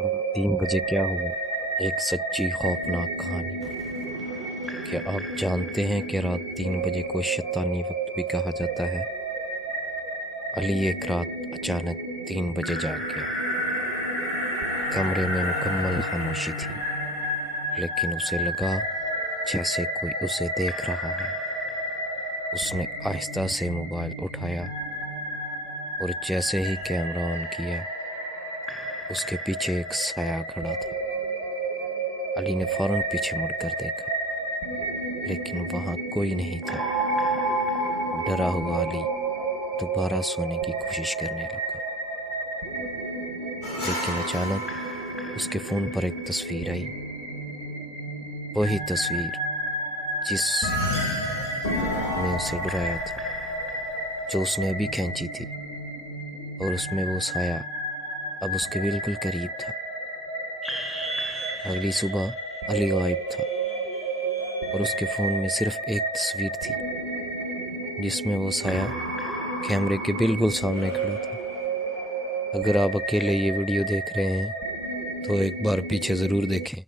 رات 3 بجے کیا ہوا؟ ایک سچی خوفناک کہانی۔ کیا آپ جانتے ہیں کہ رات 3 بجے کو شیطانی وقت بھی کہا جاتا ہے؟ علی ایک رات اچانک 3 بجے جاگ گیا۔ کمرے میں مکمل خاموشی تھی، لیکن اسے لگا جیسے کوئی اسے دیکھ رہا ہے۔ اس نے آہستہ سے موبائل اٹھایا اور جیسے ہی کیمرہ آن کیا، اس کے پیچھے ایک سایہ کھڑا تھا۔ علی نے فوراً پیچھے مڑ کر دیکھا، لیکن وہاں کوئی نہیں تھا۔ ڈرا ہوا علی دوبارہ سونے کی کوشش کرنے لگا، لیکن اچانک اس کے فون پر ایک تصویر آئی، وہی تصویر جس نے اسے ڈرایا تھا، جو اس نے ابھی کھینچی تھی، اور اس میں وہ سایہ اب اس کے بالکل قریب تھا۔ اگلی صبح علی غائب تھا، اور اس کے فون میں صرف ایک تصویر تھی، جس میں وہ سایہ کیمرے کے بالکل سامنے کھڑا تھا۔ اگر آپ اکیلے یہ ویڈیو دیکھ رہے ہیں تو ایک بار پیچھے ضرور دیکھیں۔